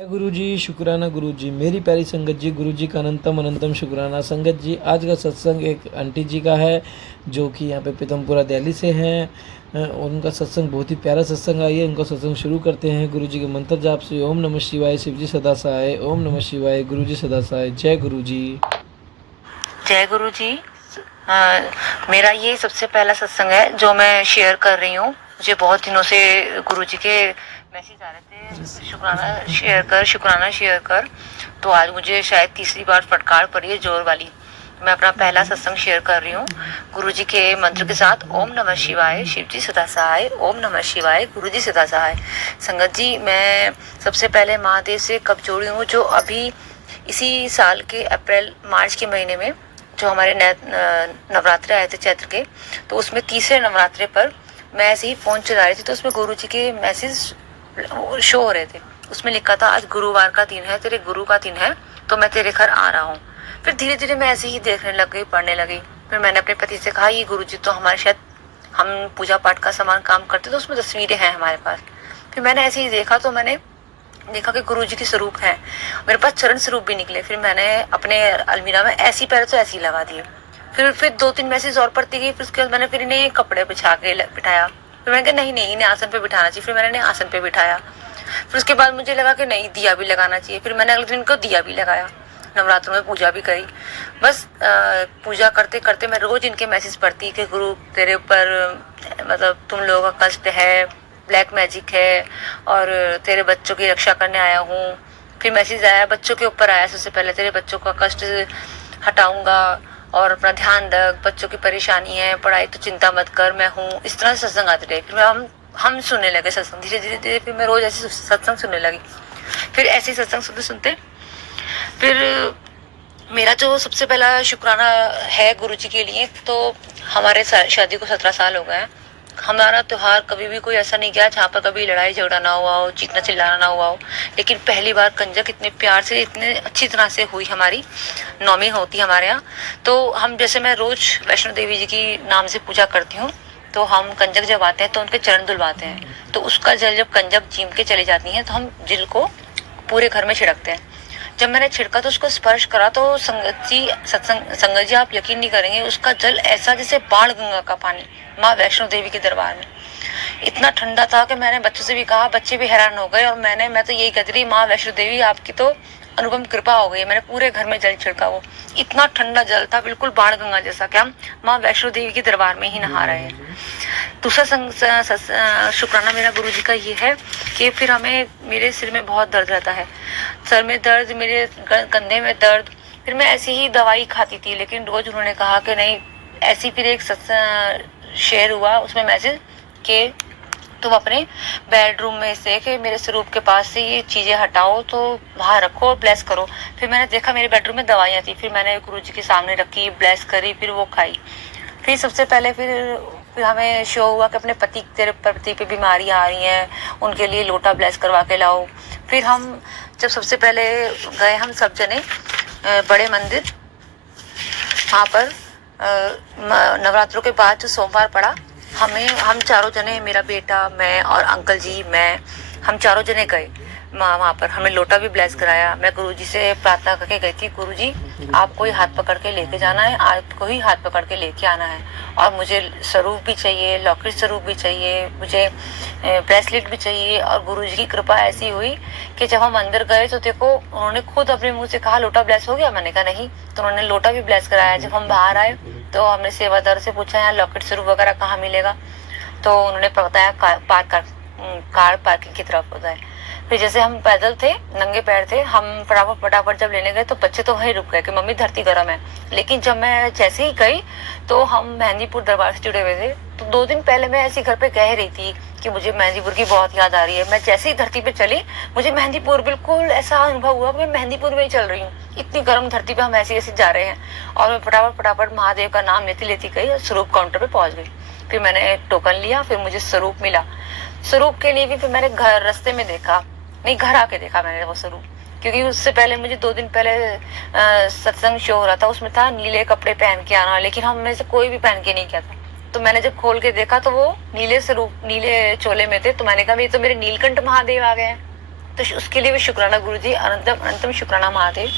गुरु जी शुक्राना गुरु जी, मेरी प्यारी संगत जी, गुरु जी का अनंतम अनंतम शुक्राना। संगत जी, आज का सत्संग एक आंटी जी का है जो कि यहाँ पे पीतमपुरा दिल्ली से हैं। उनका सत्संग बहुत ही प्यारा सत्संग आई है। उनका सत्संग शुरू करते हैं गुरु जी के मंत्र जाप से। ओम नमः शिवाय, शिव जी सदा सहाय। ओम नमः शिवाय, गुरु जी सदा सहाय। जय गुरु जी। जय गुरु जी। मेरा ये सबसे पहला सत्संग है जो मैं शेयर कर रही हूँ। मुझे बहुत दिनों से गुरु जी के मैसेज आ रहे थे, शुक्राना शेयर कर। तो आज मुझे शायद तीसरी बार फटकार पड़ी है जोर वाली। मैं अपना पहला सत्संग शेयर कर रही हूँ गुरु जी के मंत्र के साथ। ओम नमः शिवाय, शिव जी सदा सहाय। ओम नमः शिवाय, गुरु जी सदा सहाय। संगत जी, मैं सबसे पहले महादेव से कब जोड़ी हूँ, जो अभी इसी साल के अप्रैल मार्च के महीने में जो हमारे नवरात्रे आए थे चैत्र के, तो उसमें तीसरे नवरात्रे पर मैं ऐसे ही फोन चला रही थी, तो उसमें गुरु जी के मैसेज शो हो रहे थे। उसमें लिखा था, आज गुरुवार का दिन है, तेरे गुरु का दिन है, तो मैं तेरे घर आ रहा हूँ। फिर धीरे धीरे मैं ऐसे ही देखने लग गई, पढ़ने लगी। फिर मैंने अपने पति से कहा, ये गुरु जी तो हमारे शायद हम पूजा पाठ का सामान काम करते, तो उसमें तस्वीरें हैं हमारे पास। फिर मैंने ऐसे ही देखा, तो मैंने देखा कि गुरु जी के स्वरूप हैं। मेरे पास चरण स्वरूप भी निकले। फिर मैंने अपने अलमीरा में ऐसी पैर तो ऐसी लगा दिए। फिर 2-3 मैसेज और पढ़ती गई। फिर उसके बाद मैंने फिर इन्हें कपड़े बिछा के बिठाया। फिर मैंने कहा नहीं, इन्हें आसन पे बिठाना चाहिए। फिर मैंने इन्हें आसन पे बिठाया। फिर उसके बाद मुझे लगा कि नहीं, दिया भी लगाना चाहिए। फिर मैंने अगले दिन इनको दिया भी लगाया। नवरात्रों में पूजा भी करी। बस पूजा करते करते मैं रोज इनके मैसेज पढ़ती कि गुरु तेरे ऊपर मतलब तुम लोगों का कष्ट है, ब्लैक मैजिक है, और तेरे बच्चों की रक्षा करने आया हूँ। फिर मैसेज आया, बच्चों के ऊपर आया सबसे पहले, तेरे बच्चों का कष्ट हटाऊंगा और अपना ध्यान रख, बच्चों की परेशानी है, पढ़ाई तो चिंता मत कर, मैं हूँ। इस तरह से सत्संग आते रहे। फिर हम सुनने लगे सत्संग, धीरे धीरे धीरे। फिर मैं रोज ऐसे सत्संग सुनने लगी। फिर ऐसे सत्संग सुनते सुनते फिर मेरा जो सबसे पहला शुक्राना है गुरु जी के लिए, तो हमारे शादी को 17 साल हो गए हैं। हमारा त्योहार कभी भी कोई ऐसा नहीं गया जहाँ पर कभी लड़ाई झगड़ा ना हुआ हो, चीखना चिल्लाना ना हुआ हो। लेकिन पहली बार कंजक इतने प्यार से, इतने अच्छी तरह से हुई। हमारी नौमी होती हमारे यहाँ। तो हम जैसे मैं रोज वैष्णो देवी जी की नाम से पूजा करती हूँ, तो हम कंजक जब आते हैं तो उनके चरण धुलवाते हैं। तो उसका जल जब कंजक जीम के चली जाती हैं, तो हम जल को पूरे घर में छिड़कते हैं। जब मैंने छिड़का तो उसको स्पर्श करा, तो संगत जी आप यकीन नहीं करेंगे, उसका जल ऐसा जैसे बाण गंगा का पानी माँ वैष्णो देवी के दरबार में। इतना ठंडा था कि मैंने बच्चों से भी कहा, बच्चे भी हैरान हो गए। और मैं तो यही कहती रही, माँ वैष्णो देवी आपकी तो अनुपम कृपा हो गई है। मैंने पूरे घर में जल छिड़का। वो इतना ठंडा जल था, बिल्कुल बाण गंगा जैसा, कि हम माँ वैष्णो देवी के दरबार में ही नहा रहे हैं। दूसरा शुक्राना मेरा गुरु जी का ये है कि फिर हमें, मेरे सिर में बहुत दर्द रहता है, सर में दर्द, मेरे कंधे में दर्द। फिर मैं ऐसी ही दवाई खाती थी, लेकिन रोज उन्होंने कहा कि नहीं, ऐसी। फिर एक शेयर हुआ उसमें मैसेज कि तुम अपने बेडरूम में से कि मेरे स्वरूप के पास से ये चीजें हटाओ, तो वहां रखो और ब्लेस करो। फिर मैंने देखा मेरे बेडरूम में दवाइयाँ थी। फिर मैंने गुरु जी के सामने रखी, ब्लेस करी, फिर वो खाई। फिर सबसे पहले फिर हमें शो हुआ कि अपने तेरे पति पे बीमारी आ रही है, उनके लिए लोटा ब्लेस करवा के लाओ। फिर हम जब सबसे पहले गए हम सब जने बड़े मंदिर, वहाँ पर नवरात्रों के बाद जो सोमवार पड़ा, हम चारों जने, मेरा बेटा, मैं और अंकल जी, हम चारों जने गए वहाँ पर। हमें लोटा भी ब्लेस कराया। मैं गुरुजी से प्रार्थना करके गई थी, गुरुजी आपको ही हाथ पकड़ के लेके जाना है, आपको ही हाथ पकड़ के लेके आना है, और मुझे स्वरूप भी चाहिए, लॉकेट स्वरूप भी चाहिए, मुझे ब्रेसलेट भी चाहिए। और गुरुजी की कृपा ऐसी हुई कि जब हम अंदर गए तो देखो, उन्होंने खुद अपने मुंह से कहा, लोटा ब्लेस हो गया? मैंने कहा नहीं। तो उन्होंने लोटा भी ब्लेस कराया। जब हम बाहर आए तो हमने सेवादार से पूछा, यहाँ लॉकेट स्वरूप वगैरह कहाँ मिलेगा? तो उन्होंने बताया कार पार्किंग की तरफ होता है। फिर जैसे हम पैदल थे, नंगे पैर थे, हम फटाफट जब लेने गए तो बच्चे तो वहीं रुक गए कि मम्मी धरती गर्म है। लेकिन जब मैं जैसे ही गई तो हम मेहंदीपुर दरबार से जुड़े हुए थे। तो 2 दिन पहले मैं ऐसी घर पे कह रही थी कि मुझे मेहंदीपुर की बहुत याद आ रही है। मैं जैसे ही धरती पे चली, मुझे मेहंदीपुर, बिल्कुल ऐसा अनुभव हुआ, मैं मेहंदीपुर में ही चल रही हूँ। इतनी गर्म धरती पे हम ऐसे ऐसे जा रहे हैं। और मैं फटाफट महादेव का नाम लेती लेती गई और स्वरूप काउंटर पे पहुंच गई। फिर मैंने टोकन लिया, फिर मुझे स्वरूप मिला। स्वरूप के लिए भी फिर मैंने घर रास्ते में देखा, नहीं घर आके देखा मैंने वो स्वरूप। क्योंकि उससे पहले मुझे 2 दिन पहले सत्संग शो हो रहा था, उसमें था नीले कपड़े पहन के आना, लेकिन हम में से कोई भी पहन के नहीं किया था। तो मैंने जब खोल के देखा तो वो नीले स्वरूप, नीले चोले में थे। तो मैंने कहा ये तो मेरे नीलकंठ महादेव आ गए हैं। तो उसके लिए भी शुक्राना गुरुजी, अनंतम अनंतम शुक्राना महादेव।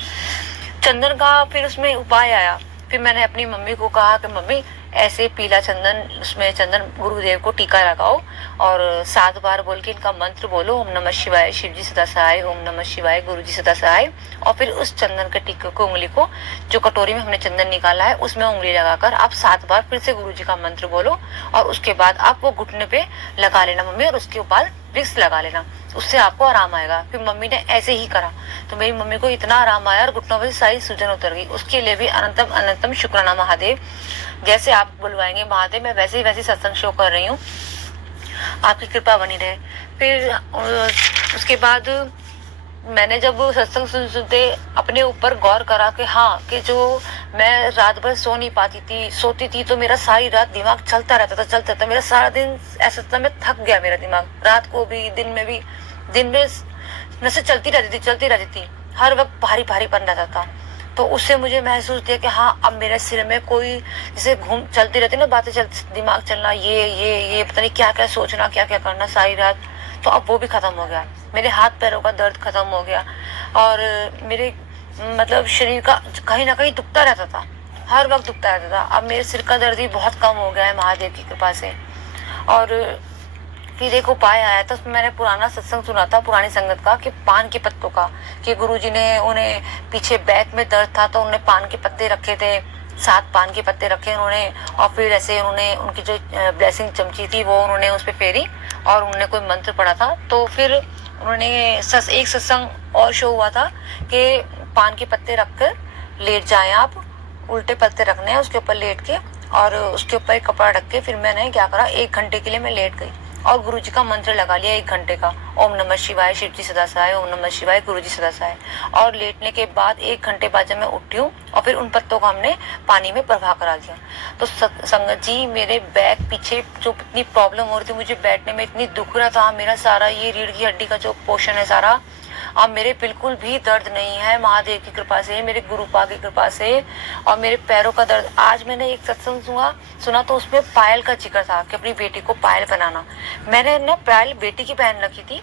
चंदन का फिर उसमें उपाय आया। फिर मैंने अपनी मम्मी को कहा कि मम्मी ऐसे पीला चंदन, उसमें चंदन गुरुदेव को टीका लगाओ और 7 बार बोल के इनका मंत्र बोलो, ओम नमः शिवाय शिव जी सदा सहाय, ओम नमः शिवाय गुरु जी सदा सहाय। और फिर उस चंदन के टीके को, उंगली को, जो कटोरी में हमने चंदन निकाला है उसमें उंगली लगाकर आप 7 बार फिर से गुरु जी का मंत्र बोलो और उसके बाद आप वो घुटने पे लगा लेना मम्मी, और उसके ऊपर विक्स लगा लेना, उससे आपको आराम आएगा। फिर मम्मी ने ऐसे ही करा तो मेरी मम्मी को इतना आराम आया और घुटनों में सारी सूजन उतर गई। उसके लिए भी अनंतम अनंतम शुक्राना महादेव। जैसे आप बुलवाएंगे महादेव, मैं वैसे ही वैसे सत्संग शो कर रही हूँ, आपकी कृपा बनी रहे। फिर उसके बाद मैंने जब सत्संग सुनते अपने ऊपर गौर करा कि हाँ, कि जो मैं रात भर सो नहीं पाती थी, सोती थी तो मेरा सारी रात दिमाग चलता रहता था, मेरा सारा दिन ऐसा था, मैं थक गया मेरा दिमाग, रात को भी दिन में भी, दिन में नसें चलती रहती थी, हर वक्त भारी भारीपन रहता था। तो उससे मुझे महसूस किया कि हाँ, अब मेरे सिर में कोई जैसे चलती रहती ना बातें, दिमाग चलना, ये पता नहीं क्या क्या सोचना, क्या क्या करना सारी रात, तो अब वो भी खत्म हो गया। मेरे हाथ पैरों का दर्द खत्म हो गया और मेरे मतलब शरीर का कहीं ना कहीं दुखता रहता था, हर वक्त दुखता रहता था। अब मेरे सिर का दर्द भी बहुत कम हो गया है महादेव की कृपा से। और फिर एक उपाय आया था, उसमें मैंने पुराना सत्संग सुना था, पुरानी संगत का, कि पान के पत्तों का, कि गुरुजी ने उन्हें पीछे बैक में दर्द था तो उन्हें पान के पत्ते रखे थे, 7 पान के पत्ते रखे उन्होंने, और फिर ऐसे उन्होंने उनकी जो ब्लेसिंग चमची थी वो उन्होंने उस पर फेरी और उन्होंने कोई मंत्र पढ़ा था। तो फिर उन्होंने एक सत्संग और शो हुआ था कि पान के पत्ते रखकर लेट जाएं आप, उल्टे पत्ते रखने हैं उसके ऊपर लेट के, और उसके ऊपर एक कपड़ा रख के। फिर मैंने क्या करा, 1 घंटे के लिए मैं लेट गई और गुरुजी का मंत्र लगा लिया 1 घंटे का, ओम नमः शिवाय शिव जी सदा सहाय, ओम नमः शिवाय गुरु जी सदा सहाय। और लेटने के बाद 1 घंटे बाद जब मैं उठी हूँ और फिर उन पत्तों को हमने पानी में प्रवाह करा दिया, तो संगत जी मेरे बैक पीछे जो इतनी प्रॉब्लम हो रही थी, मुझे बैठने में इतनी दुख रहा था, मेरा सारा ये रीढ़ की हड्डी का जो पोर्शन है सारा, अब मेरे बिल्कुल भी दर्द नहीं है महादेव की कृपा से, मेरे गुरुपा की कृपा से। और मेरे पैरों का दर्द, आज मैंने एक सत्संग सुना तो उसमें पायल का जिक्र था कि अपनी बेटी को पायल बनाना। मैंने ना पायल बेटी की पहन रखी थी,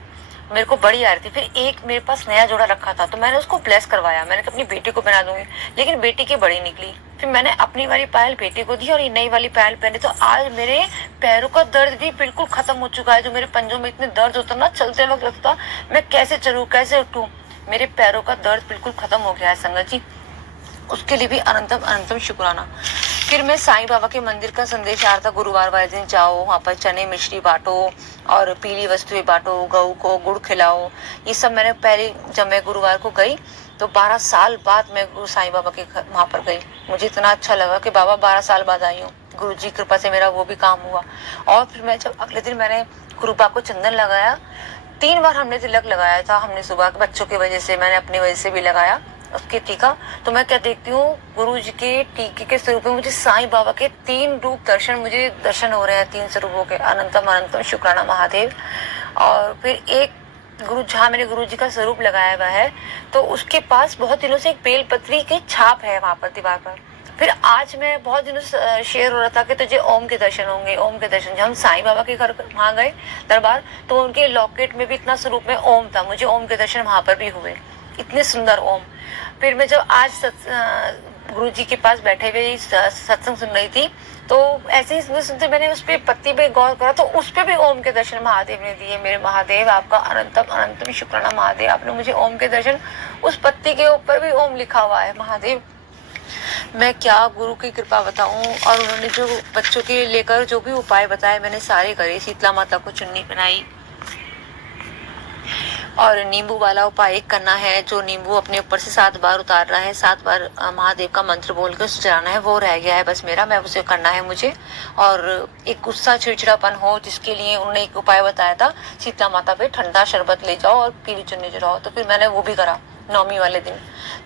मेरे को बड़ी आ रही थी, फिर एक मेरे पास नया जोड़ा रखा था तो मैंने उसको ब्लेस करवाया, मैंने कहा अपनी बेटी को बना दूंगी, लेकिन बेटी की बड़ी निकली। फिर मैंने अपनी वाली पायल बेटी को दी और ये नई वाली पायल पहनी, तो आज मेरे पैरों का दर्द भी बिल्कुल खत्म हो चुका है। जो मेरे पंजों में इतने दर्द होता ना, चलते वक्त लगता मैं कैसे चलूँ कैसे उठूँ, मेरे पैरों का दर्द बिल्कुल खत्म हो गया है संगत जी, उसके लिए भी अनंतम अनंतम शुक्राना। फिर मैं साईं बाबा के मंदिर का संदेश आ रहा था, गुरुवार वाले दिन जाओ, वहाँ पर चने मिश्री बांटो और पीली वस्तुएं बांटो, गऊ को गुड़ खिलाओ, ये सब मैंने पहले, जब मैं गुरुवार को गई तो 12 साल बाद मैं गुरु साईं बाबा के वहाँ पर गई। मुझे इतना अच्छा लगा कि बाबा 12 साल बाद आई हूँ, गुरु जी कृपा से मेरा वो भी काम हुआ। और फिर मैं जब अगले दिन मैंने गुरुपा को चंदन लगाया, 3 बार हमने तिलक लगाया था, हमने सुबह के बच्चों की वजह से, मैंने अपनी वजह से भी लगाया उसके टीका। तो मैं क्या देखती हूँ, गुरु जी के टीके के स्वरूप में मुझे साईं बाबा के 3 रूप दर्शन हो रहे हैं, 3 स्वरूपों के, अनंतम अनंतम शुक्राना महादेव। और फिर एक जहाँ मैंने गुरु जी का स्वरूप लगाया हुआ है तो उसके पास बहुत दिनों से एक बेलपत्री की छाप है वहाँ पर दीवार पर। फिर आज मैं बहुत दिनों से शेयर हो रहा था कि तुझे ओम के दर्शन होंगे, ओम के दर्शन। जब हम साईं बाबा के घर वहाँ गए दरबार, तो उनके लॉकेट में भी इतना स्वरूप में ओम था, मुझे ओम के दर्शन वहाँ पर भी हुए, इतने सुंदर ओम। फिर मैं जब आज गुरु जी के पास बैठे हुए सत्संग सुन रही थी तो ऐसे ही सुनते मैंने उस पर पत्ती पे गौर करा तो उस पर भी ओम के दर्शन महादेव ने दिए। मेरे महादेव आपका अनंतम अनंतम शुक्राना महादेव, आपने मुझे ओम के दर्शन, उस पत्ती के ऊपर भी ओम लिखा हुआ है महादेव। मैं क्या गुरु की कृपा बताऊं। और उन्होंने जो बच्चों के लेकर जो भी उपाय बताए मैंने सारे करे। शीतला माता को चुन्नी पहनाई और नींबू वाला उपाय एक करना है, जो नींबू अपने ऊपर से 7 बार उतार रहा है, 7 बार महादेव का मंत्र बोल के उसे चढ़ाना है, वो रह गया है बस मेरा, मैं उसे करना है मुझे। और एक गुस्सा चिड़चिड़ापन हो जिसके लिए उन्होंने एक उपाय बताया था, शीतला माता पे ठंडा शरबत ले जाओ और पीली चुन्नी चढ़ाओ। तो फिर मैंने वो भी करा 9वीं वाले दिन,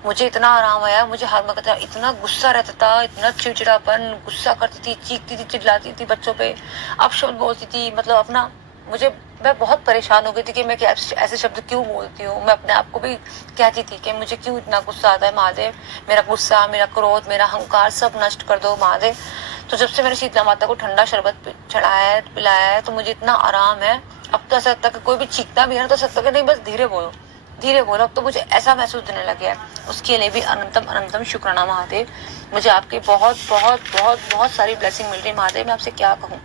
मुझे इतना आराम आया। मुझे हर वक्त इतना गुस्सा रहता था, इतना चिड़चिड़ापन, गुस्सा करती थी, चीखती थी, चिल्लाती थी बच्चों पे, अपशब्द बोलती थी, मतलब अपना मैं बहुत परेशान हो गई थी कि मैं ऐसे शब्द क्यों बोलती हूँ। मैं अपने आप को भी कहती थी कि मुझे क्यों इतना गुस्सा आता है महादेव, मेरा गुस्सा, मेरा क्रोध, मेरा अहंकार सब नष्ट कर दो महादेव। तो जब से मैंने शीतला माता को ठंडा शरबत चढ़ाया है, पिलाया है, तो मुझे इतना आराम है। अब तो ऐसा लगता है कि कोई भी चीखता भी है ना तो ऐसा लगता है कि नहीं बस धीरे बोलो धीरे बोलो। अब तो मुझे ऐसा महसूस होने लग गया है। उसके लिए भी अनंतम अनंतम शुक्राना महादेव। मुझे आपकी बहुत बहुत बहुत बहुत सारी ब्लेसिंग मिल रही है महादेव, मैं आपसे क्या कहूँ।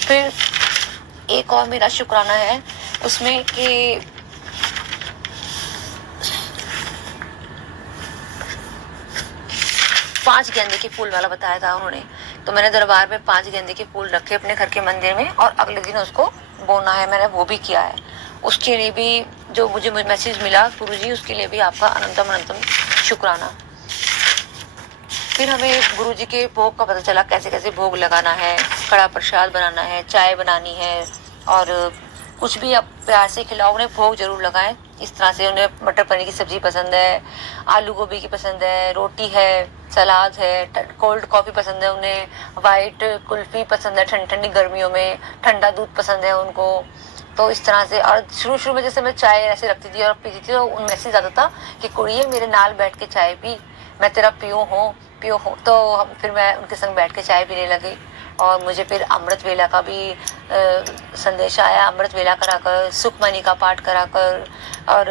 फिर एक और मेरा शुक्राना है उसमें कि 5 गेंदे के फूल वाला बताया था उन्होंने, तो मैंने दरबार में 5 गेंदे के फूल रखे अपने घर के मंदिर में और अगले दिन उसको बोना है, मैंने वो भी किया है। उसके लिए भी जो मुझे मैसेज मिला गुरुजी, उसके लिए भी आपका अनंतम अनंतम शुक्राना। फिर हमें गुरुजी के भोग का पता चला, कैसे कैसे भोग लगाना है, कड़ा प्रसाद बनाना है, चाय बनानी है और कुछ भी आप प्यार से खिलाओ, उन्हें भोग जरूर लगाएं। इस तरह से उन्हें मटर पनीर की सब्जी पसंद है, आलू गोभी की पसंद है, रोटी है, सलाद है, कोल्ड कॉफ़ी पसंद है उन्हें, वाइट कुल्फी पसंद है ठंडी ठंडी गर्मियों में, ठंडा दूध पसंद है उनको। तो इस तरह से, और शुरू में जैसे मैं चाय ऐसे रखती थी और पीती थी तो उनमें मैसेज आता था कि कुड़िए मेरे नाल बैठ के चाय पी, मैं तेरा पियो हूँ। तो फिर मैं उनके संग बैठ के चाय पीने लगी और मुझे फिर अमृत वेला का भी संदेश आया। अमृत वेला कराकर, सुखमनी का पाठ कराकर और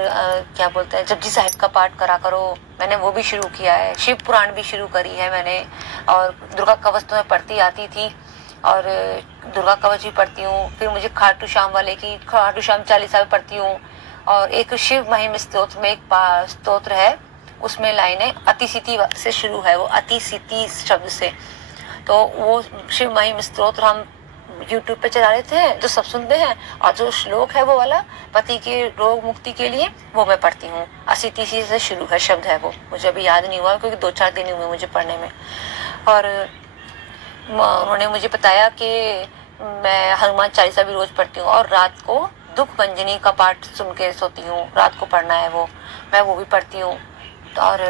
क्या बोलते हैं जपजी साहिब का पाठ करा करो, मैंने वो भी शुरू किया है। शिव पुराण भी शुरू करी है मैंने, और दुर्गा कवच तो मैं पढ़ती आती थी और दुर्गा कवच भी पढ़ती हूँ। फिर मुझे खाटू श्याम वाले की खाटू श्याम चालीसा भी पढ़ती हूँ। और एक शिव महिम स्तोत्र में एक स्तोत्र है, उसमें लाइनें अति सिद्धि से शुरू है, वो अति सिद्धि शब्द से। तो वो शिव महिम स्तोत्र हम यूट्यूब पे चला लेते हैं, जो सब सुनते हैं, और जो श्लोक है वो वाला पति के रोग मुक्ति के लिए वो मैं पढ़ती हूँ। असिति से शुरू है शब्द है वो, मुझे अभी याद नहीं हुआ क्योंकि 2-4 दिन हुए मुझे पढ़ने में। और उन्होंने मुझे बताया कि मैं हनुमान चालीसा भी रोज पढ़ती हूँ और रात को दुख भंजनी का पाठ सुन के सोती हूँ, रात को पढ़ना है वो, मैं वो भी पढ़ती हूँ। और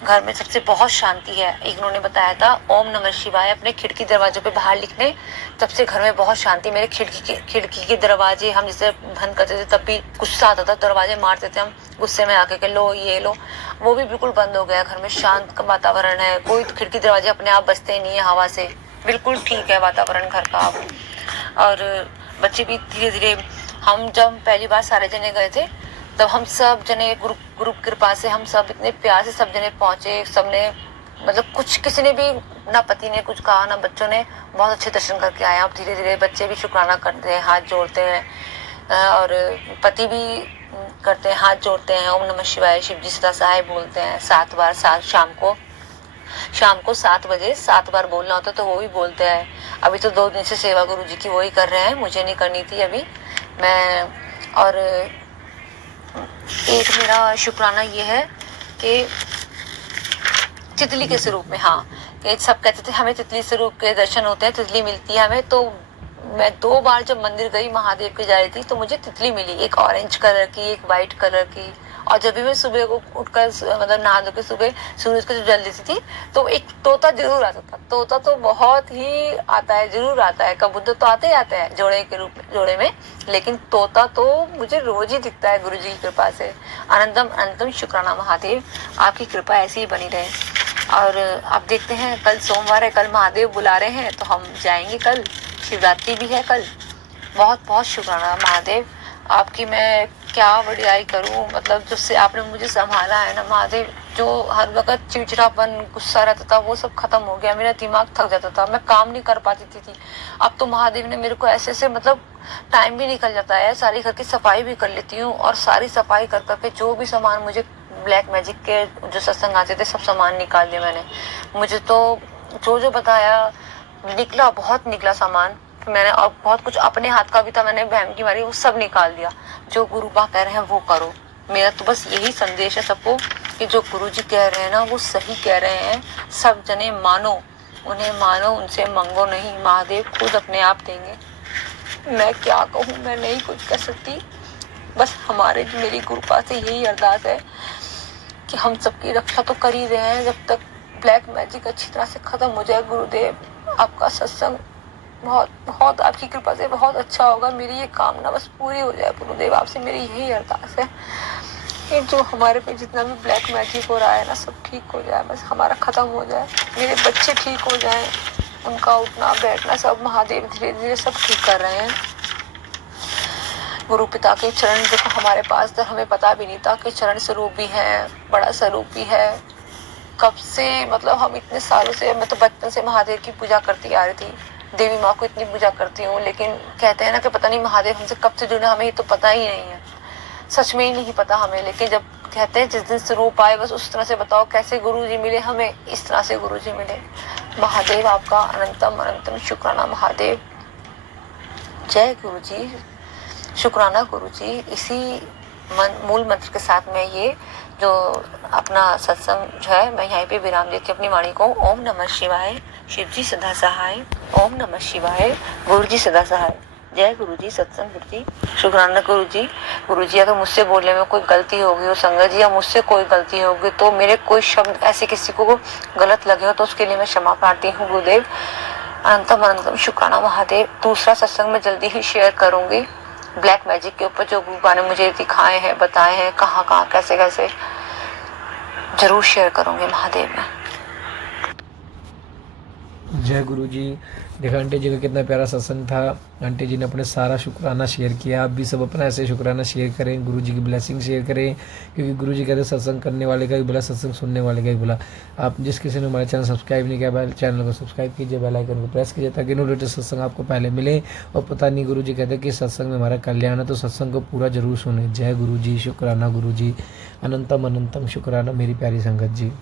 घर में सबसे बहुत शांति है। एक उन्होंने बताया था ओम नमः शिवाय अपने खिड़की दरवाजों पे बाहर लिखने, तब से घर में बहुत शांति। मेरे खिड़की के दरवाजे हम जैसे बंद करते थे तब भी गुस्सा आता था, दरवाजे मारते थे हम गुस्से में आके के लो ये लो, वो भी बिल्कुल बंद हो गया। घर में शांत का वातावरण है, कोई खिड़की दरवाजे अपने आप बजते नहीं है हवा से, बिल्कुल ठीक है वातावरण घर का अब। और बच्चे भी धीरे धीरे, हम जब पहली बार सारे जने गए थे तब हम सब जने गुरु कृपा से हम सब इतने प्यार से सब जने पहुंचे, सबने मतलब कुछ किसी ने भी ना पति ने कुछ कहा ना बच्चों ने, बहुत अच्छे दर्शन करके आए। अब धीरे धीरे बच्चे भी शुक्राना करते हैं, हाथ जोड़ते हैं और पति भी करते हैं, हाथ जोड़ते हैं, ओम नमः शिवाय शिव जी सदा सहाय बोलते हैं 7 बार। शाम को 7 बजे 7 बार बोलना होता है तो वो भी बोलते हैं। अभी तो 2 दिन से सेवा गुरु जी की वही कर रहे हैं, मुझे नहीं करनी थी अभी मैं। और एक मेरा शुक्राना ये है कि तितली के स्वरूप में, हाँ, कि सब कहते थे हमें तितली स्वरूप के दर्शन होते हैं, तितली मिलती है हमें। तो मैं 2 बार जब मंदिर गई महादेव के जा रही थी तो मुझे तितली मिली, एक ऑरेंज कलर की, एक वाइट कलर की। और जब भी मैं सुबह को उठकर मतलब नहा धो के सुबह सूरज को जब जल देती थी तो एक तोता जरूर आता था। तोता तो बहुत ही आता है, जरूर आता है, कबूतर तो आते ही आते हैं जोड़े के रूप में, जोड़े में, लेकिन तोता तो मुझे रोज ही दिखता है गुरुजी की कृपा से। अनंतम अनंतम शुक्राना महादेव, आपकी कृपा ऐसी ही बनी रहे। और आप देखते हैं कल सोमवार है, कल महादेव बुला रहे हैं तो हम जाएंगे, कल शिवरात्रि भी है कल। बहुत बहुत शुक्राना महादेव आपकी, मैं क्या बड़ाई करूं, मतलब जिससे आपने मुझे संभाला है ना महादेव। जो हर वक्त चिड़चिड़ापन गुस्सा रहता था वो सब खत्म हो गया, मेरा दिमाग थक जाता था, मैं काम नहीं कर पाती थी। अब तो महादेव ने मेरे को ऐसे मतलब टाइम भी निकल जाता है, सारी घर की सफाई भी कर लेती हूँ और सारी सफाई कर करके जो भी सामान मुझे ब्लैक मैजिक के जो सत्संग आते थे सब सामान निकाल दिया मैंने। मुझे तो जो बताया निकला, बहुत निकला सामान मैंने, और बहुत कुछ अपने हाथ का भी था, मैंने बहन की मारी वो सब निकाल दिया। जो गुरु बा कह रहे हैं वो करो। मेरा तो बस यही संदेश है सबको कि जो गुरु जी कह रहे हैं ना वो सही कह रहे हैं, सब जने मानो, उन्हें मानो, उनसे मंगो नहीं, महादेव खुद अपने आप देंगे। मैं क्या कहूँ, मैं नहीं कुछ कर सकती, बस हमारे मेरी कृपा से यही अरदास है कि हम सबकी रक्षा तो कर ही रहे हैं जब तक ब्लैक मैजिक अच्छी तरह से खत्म हो जाए। गुरुदेव आपका सत्संग बहुत बहुत आपकी कृपा से बहुत अच्छा होगा, मेरी ये कामना बस पूरी हो जाए गुरुदेव, आपसे मेरी यही अरदास है कि जो हमारे पे जितना भी ब्लैक मैजिक हो रहा है ना सब ठीक हो जाए, बस हमारा खत्म हो जाए, मेरे बच्चे ठीक हो जाएं, उनका उठना बैठना सब महादेव धीरे धीरे सब ठीक कर रहे हैं। गुरु पिता के चरण देखो हमारे पास तो हमें पता भी नहीं था कि चरण स्वरूप भी है, बड़ा स्वरूप भी है। कब से मतलब हम इतने सालों से, मैं तो बचपन से महादेव की पूजा करती आ रही थी, देवी माँ को इतनी पूजा करती हूँ, लेकिन कहते हैं ना कि पता नहीं महादेव हमसे कब से जुड़े, हमें ये तो पता ही नहीं है, सच में ही नहीं पता हमें। लेकिन जब कहते हैं जिस दिन स्वरूप आए बस उस तरह से बताओ कैसे गुरुजी मिले हमें, इस तरह से गुरुजी मिले। महादेव आपका अनंतम अनंतम शुक्राना महादेव। जय गुरुजी, शुक्राना गुरुजी। इसी मूल मंत्र के साथ में ये जो अपना सत्संग जो है मैं यहीं पे विराम देती हूँ अपनी वाणी को। ओम नमः शिवाय, शिव जी सदा सहाय। ओम नमः शिवाय, गुरु जी सदा सहाय। जय गुरु जी, सत्संग गुरु जी, शुक्राना गुरु जी। गुरु जी अगर मुझसे बोलने में कोई गलती होगी हो संगत जी, या मुझसे कोई गलती होगी तो मेरे कोई शब्द ऐसे किसी को गलत लगे हो तो उसके लिए मैं क्षमा प्रार्थी हूँ गुरुदेव। अनंतम अनंतम शुक्राना महादेव। दूसरा सत्संग मैं जल्दी ही शेयर करूंगी ब्लैक मैजिक के ऊपर, जो गुरुबा ने मुझे दिखाए हैं, बताए हैं, कहाँ कहाँ कैसे कैसे, जरूर शेयर करूंगी महादेव में। जय गुरु जी। देखा आंटी जी का कितना प्यारा सत्संग था। आंटी जी ने अपने सारा शुक्राना शेयर किया। आप भी सब अपना ऐसे शुक्राना शेयर करें, गुरु जी की ब्लेसिंग शेयर करें, क्योंकि गुरु जी कहते हैं सत्संग करने वाले का भी बोला, सत्संग सुनने वाले का भी बोला। आप जिस किसी ने हमारे चैनल सब्सक्राइब नहीं किया, चैनल को सब्सक्राइब कीजिए, बेल आइकन को प्रेस कीजिए ताकि लेटेस्ट सत्संग आपको पहले मिले। और पता नहीं गुरु जी कहते हैं कि सत्संग में हमारा कल्याण है, तो सत्संग को पूरा जरूर सुने। जय गुरु जी, शुक्राना गुरु जी, अनंतम अनंतम शुक्राना मेरी प्यारी संगत जी।